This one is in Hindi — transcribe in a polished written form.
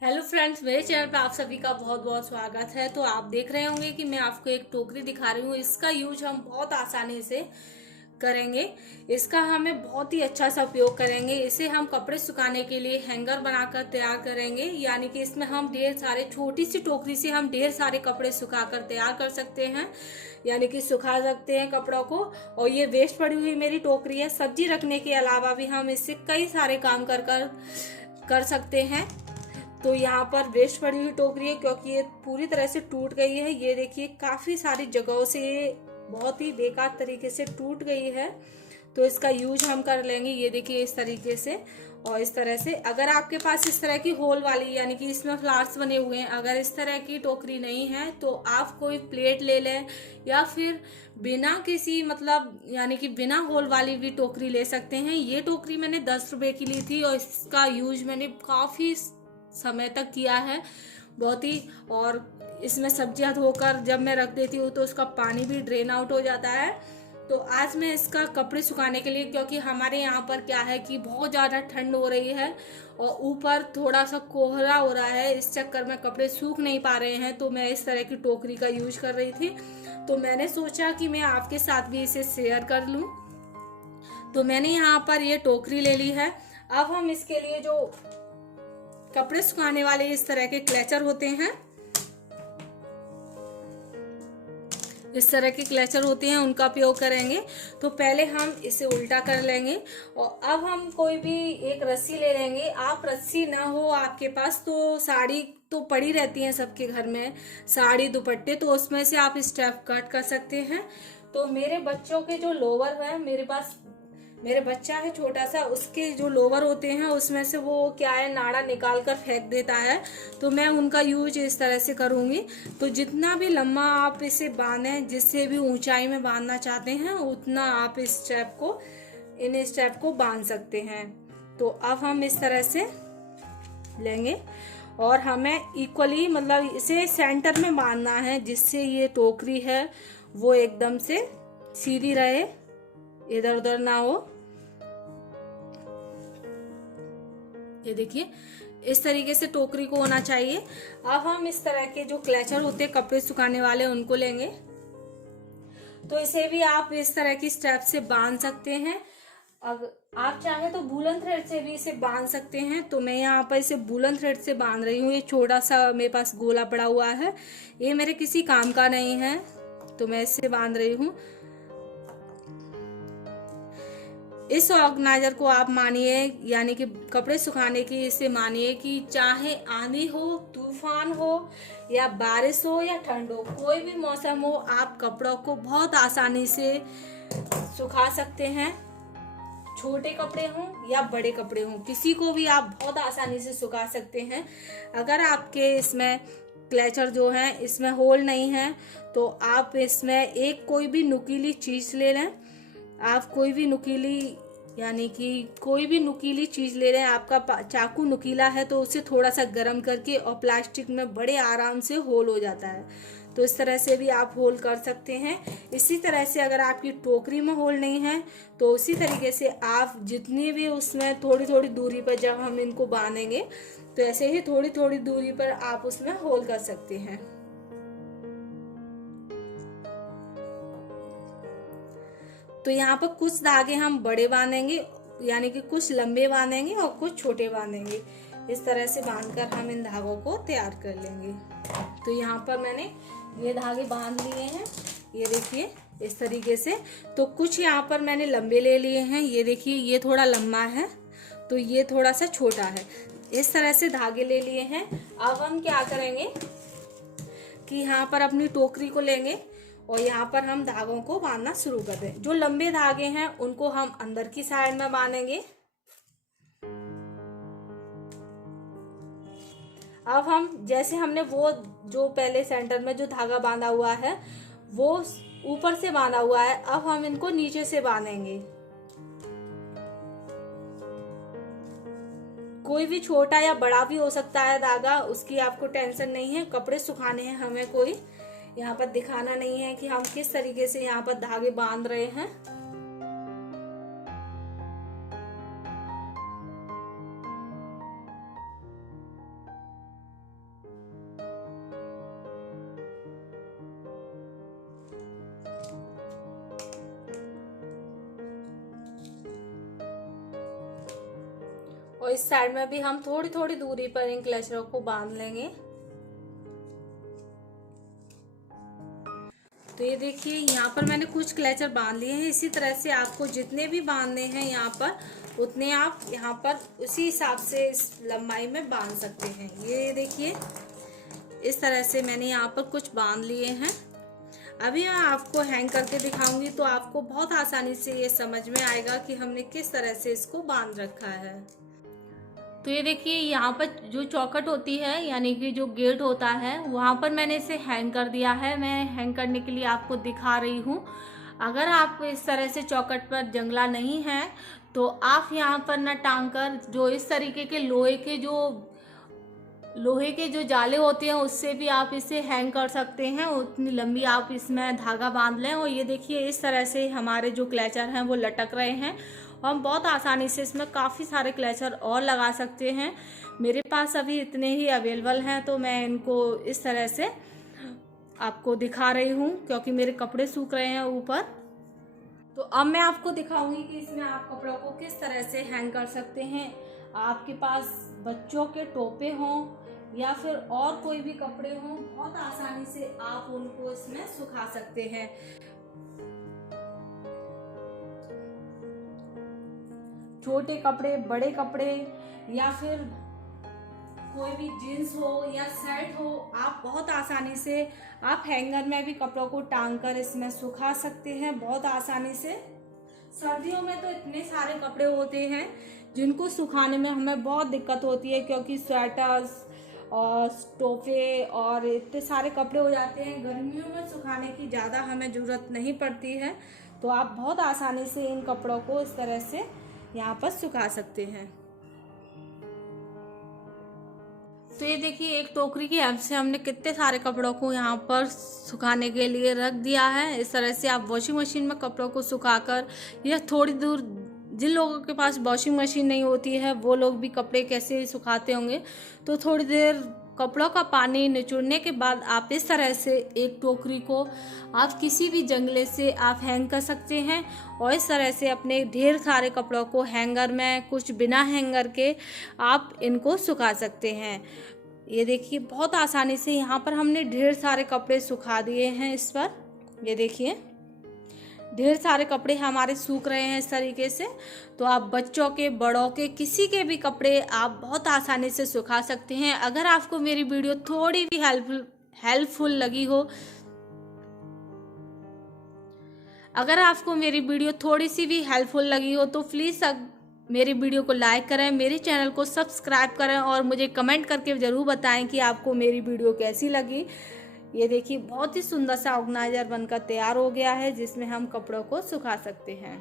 हेलो फ्रेंड्स, मेरे चैनल पे आप सभी का बहुत बहुत स्वागत है। तो आप देख रहे होंगे कि मैं आपको एक टोकरी दिखा रही हूँ। इसका यूज हम बहुत आसानी से करेंगे। इसका हमें बहुत ही अच्छा सा उपयोग करेंगे। इसे हम कपड़े सुखाने के लिए हैंगर बनाकर तैयार करेंगे, यानी कि इसमें हम ढेर सारे, छोटी सी टोकरी से हम ढेर सारे कपड़े सुखाकर तैयार कर सकते हैं, यानी कि सुखा सकते हैं कपड़ों को। और ये वेस्ट पड़ी हुई मेरी टोकरी है। सब्जी रखने के अलावा भी हम इससे कई सारे काम कर सकते हैं। तो यहाँ पर वेस्ट पड़ी हुई टोकरी है, क्योंकि ये पूरी तरह से टूट गई है। ये देखिए, काफ़ी सारी जगहों से ये बहुत ही बेकार तरीके से टूट गई है। तो इसका यूज हम कर लेंगे। ये देखिए, इस तरीके से और इस तरह से। अगर आपके पास इस तरह की होल वाली, यानी कि इसमें फ्लावर्स बने हुए हैं, अगर इस तरह की टोकरी नहीं है तो आप कोई प्लेट ले लें, या फिर बिना किसी यानी कि बिना होल वाली भी टोकरी ले सकते हैं। ये टोकरी मैंने 10 रुपए की ली थी और इसका यूज मैंने काफ़ी समय तक किया है, बहुत ही। और इसमें सब्जियां धोकर जब मैं रख देती हूँ तो उसका पानी भी ड्रेन आउट हो जाता है। तो आज मैं इसका कपड़े सुखाने के लिए, क्योंकि हमारे यहाँ पर क्या है कि बहुत ज़्यादा ठंड हो रही है और ऊपर थोड़ा सा कोहरा हो रहा है, इस चक्कर में कपड़े सूख नहीं पा रहे हैं। तो मैं इस तरह की टोकरी का यूज कर रही थी। तो मैंने सोचा कि मैं आपके साथ भी इसे शेयर कर लूँ। तो मैंने यहाँ पर ये टोकरी ले ली है। अब हम इसके लिए जो कपड़े सुखाने वाले इस तरह के क्लेचर होते हैं, इस तरह के क्लेचर होते हैं, उनका उपयोग करेंगे। तो पहले हम इसे उल्टा कर लेंगे और अब हम कोई भी एक रस्सी ले लेंगे। आप रस्सी ना हो आपके पास तो साड़ी तो पड़ी रहती है सबके घर में, साड़ी दुपट्टे, तो उसमें से आप स्टेप कट कर सकते हैं। तो मेरे बच्चों के जो लोवर है, मेरे बच्चा है छोटा सा, उसके जो लोवर होते हैं उसमें से वो क्या है, नाड़ा निकाल कर फेंक देता है। तो मैं उनका यूज इस तरह से करूँगी। तो जितना भी लंबा आप इसे बांधें, जिससे भी ऊंचाई में बांधना चाहते हैं, उतना आप इन स्टेप को बांध सकते हैं। तो अब हम इस तरह से लेंगे और हमें इक्वली, इसे सेंटर में बांधना है, जिससे ये टोकरी है वो एकदम से सीधी रहे, इधर उधर ना हो। ये देखिए, इस तरीके से टोकरी को होना चाहिए। अब हम इस तरह के जो क्लेचर होते हैं कपड़े सुखाने वाले, उनको लेंगे। तो इसे भी आप इस तरह की स्टेप से बांध सकते हैं। अगर आप चाहे तो वूलन थ्रेड से भी इसे बांध सकते हैं। तो मैं यहाँ पर इसे वूलन थ्रेड से बांध रही हूँ। ये छोटा सा मेरे पास गोला पड़ा हुआ है, ये मेरे किसी काम का नहीं है, तो मैं इसे बांध रही हूँ। इस ऑर्गेनाइजर को आप मानिए, यानी कि कपड़े सुखाने की इसे मानिए कि चाहे आंधी हो, तूफान हो, या बारिश हो, या ठंड हो, कोई भी मौसम हो, आप कपड़ों को बहुत आसानी से सुखा सकते हैं। छोटे कपड़े हों या बड़े कपड़े हों, किसी को भी आप बहुत आसानी से सुखा सकते हैं। अगर आपके इसमें क्लेचर जो है इसमें होल नहीं है, तो आप इसमें एक कोई भी नुकीली चीज ले लें। आप कोई भी नुकीली, यानी कि कोई भी नुकीली चीज ले रहे हैं, आपका चाकू नुकीला है तो उसे थोड़ा सा गर्म करके और प्लास्टिक में बड़े आराम से होल हो जाता है। तो इस तरह से भी आप होल कर सकते हैं। इसी तरह से अगर आपकी टोकरी में होल नहीं है तो उसी तरीके से आप जितनी भी उसमें थोड़ी थोड़ी दूरी पर, जब हम इनको बांधेंगे तो ऐसे ही थोड़ी थोड़ी दूरी पर आप उसमें होल कर सकते हैं। तो यहाँ पर कुछ धागे हम बड़े बांधेंगे, यानी कि कुछ लंबे बांधेंगे और कुछ छोटे बांधेंगे। इस तरह से बांधकर हम इन धागों को तैयार कर लेंगे। तो यहाँ पर मैंने ये धागे बांध लिए हैं, ये देखिए इस तरीके से। तो कुछ यहाँ पर मैंने लंबे ले लिए हैं, ये देखिए ये थोड़ा लंबा है तो ये थोड़ा सा छोटा है। इस तरह से धागे ले लिए हैं। अब हम क्या करेंगे कि यहाँ पर अपनी टोकरी को लेंगे और यहाँ पर हम धागों को बांधना शुरू कर दें। जो लंबे धागे हैं उनको हम अंदर की साइड में बांधेंगे। अब हम, जैसे हमने वो जो पहले सेंटर में जो धागा बांधा हुआ है वो ऊपर से बांधा हुआ है, अब हम इनको नीचे से बांधेंगे। कोई भी छोटा या बड़ा भी हो सकता है धागा, उसकी आपको टेंशन नहीं है। कपड़े सुखाने हैं, हमें कोई यहाँ पर दिखाना नहीं है कि हम किस तरीके से यहाँ पर धागे बांध रहे हैं। और इस साइड में भी हम थोड़ी थोड़ी दूरी पर इन क्लचरों को बांध लेंगे। तो ये देखिए यहाँ पर मैंने कुछ क्लचर बांध लिए हैं। इसी तरह से आपको जितने भी बांधने हैं यहाँ पर उतने आप यहाँ पर उसी हिसाब से इस लंबाई में बांध सकते हैं। ये देखिए इस तरह से मैंने यहाँ पर कुछ बांध लिए हैं। अभी मैं आपको हैंग करके दिखाऊंगी तो आपको बहुत आसानी से ये समझ में आएगा कि हमने किस तरह से इसको बांध रखा है। तो ये देखिए यहाँ पर जो चौखट होती है यानी कि जो गेट होता है वहाँ पर मैंने इसे हैंग कर दिया है। मैं हैंग करने के लिए आपको दिखा रही हूँ। अगर आप इस तरह से चौखट पर जंगला नहीं है तो आप यहाँ पर ना टांग कर जो इस तरीके के लोहे के जो जाले होते हैं उससे भी आप इसे हैंग कर सकते हैं। उतनी लंबी आप इसमें धागा बांध लें। और ये देखिए इस तरह से हमारे जो क्लचर हैं वो लटक रहे हैं और हम बहुत आसानी से इसमें काफ़ी सारे क्लचर और लगा सकते हैं। मेरे पास अभी इतने ही अवेलेबल हैं तो मैं इनको इस तरह से आपको दिखा रही हूँ क्योंकि मेरे कपड़े सूख रहे हैं ऊपर। तो अब मैं आपको दिखाऊंगी कि इसमें आप कपड़ों को किस तरह से हैंग कर सकते हैं। आपके पास बच्चों के टोपे हों या फिर और कोई भी कपड़े हों, बहुत आसानी से आप उनको इसमें सुखा सकते हैं। छोटे कपड़े, बड़े कपड़े या फिर कोई भी जीन्स हो या शर्ट हो, आप बहुत आसानी से आप हैंगर में भी कपड़ों को टांग कर इसमें सुखा सकते हैं बहुत आसानी से। सर्दियों में तो इतने सारे कपड़े होते हैं जिनको सुखाने में हमें बहुत दिक्कत होती है क्योंकि स्वेटर्स और टोपे और इतने सारे कपड़े हो जाते हैं। गर्मियों में सुखाने की ज़्यादा हमें ज़रूरत नहीं पड़ती है तो आप बहुत आसानी से इन कपड़ों को इस तरह से यहाँ पर सुखा सकते हैं। तो ये देखिए एक टोकरी की हेल्प से हमने कितने सारे कपड़ों को यहाँ पर सुखाने के लिए रख दिया है। इस तरह से आप वॉशिंग मशीन में कपड़ों को सुखाकर या थोड़ी दूर, जिन लोगों के पास वॉशिंग मशीन नहीं होती है वो लोग भी कपड़े कैसे सुखाते होंगे, तो थोड़ी देर कपड़ों का पानी निचोड़ने के बाद आप इस तरह से एक टोकरी को आप किसी भी जंगले से आप हैंग कर सकते हैं और इस तरह से अपने ढेर सारे कपड़ों को हैंगर में, कुछ बिना हैंगर के आप इनको सुखा सकते हैं। ये देखिए बहुत आसानी से यहाँ पर हमने ढेर सारे कपड़े सुखा दिए हैं। इस पर ये देखिए ढेर सारे कपड़े हमारे सूख रहे हैं इस तरीके से। तो आप बच्चों के, बड़ों के, किसी के भी कपड़े आप बहुत आसानी से सुखा सकते हैं। अगर आपको मेरी वीडियो थोड़ी भी हेल्पफुल लगी हो, अगर आपको मेरी वीडियो थोड़ी सी भी हेल्पफुल लगी हो तो प्लीज़ मेरी वीडियो को लाइक करें, मेरे चैनल को सब्सक्राइब करें और मुझे कमेंट करके ज़रूर बताएं कि आपको मेरी वीडियो कैसी लगी। ये देखिए बहुत ही सुंदर सा ऑर्गेनाइजर बनकर तैयार हो गया है जिसमें हम कपड़ों को सुखा सकते हैं।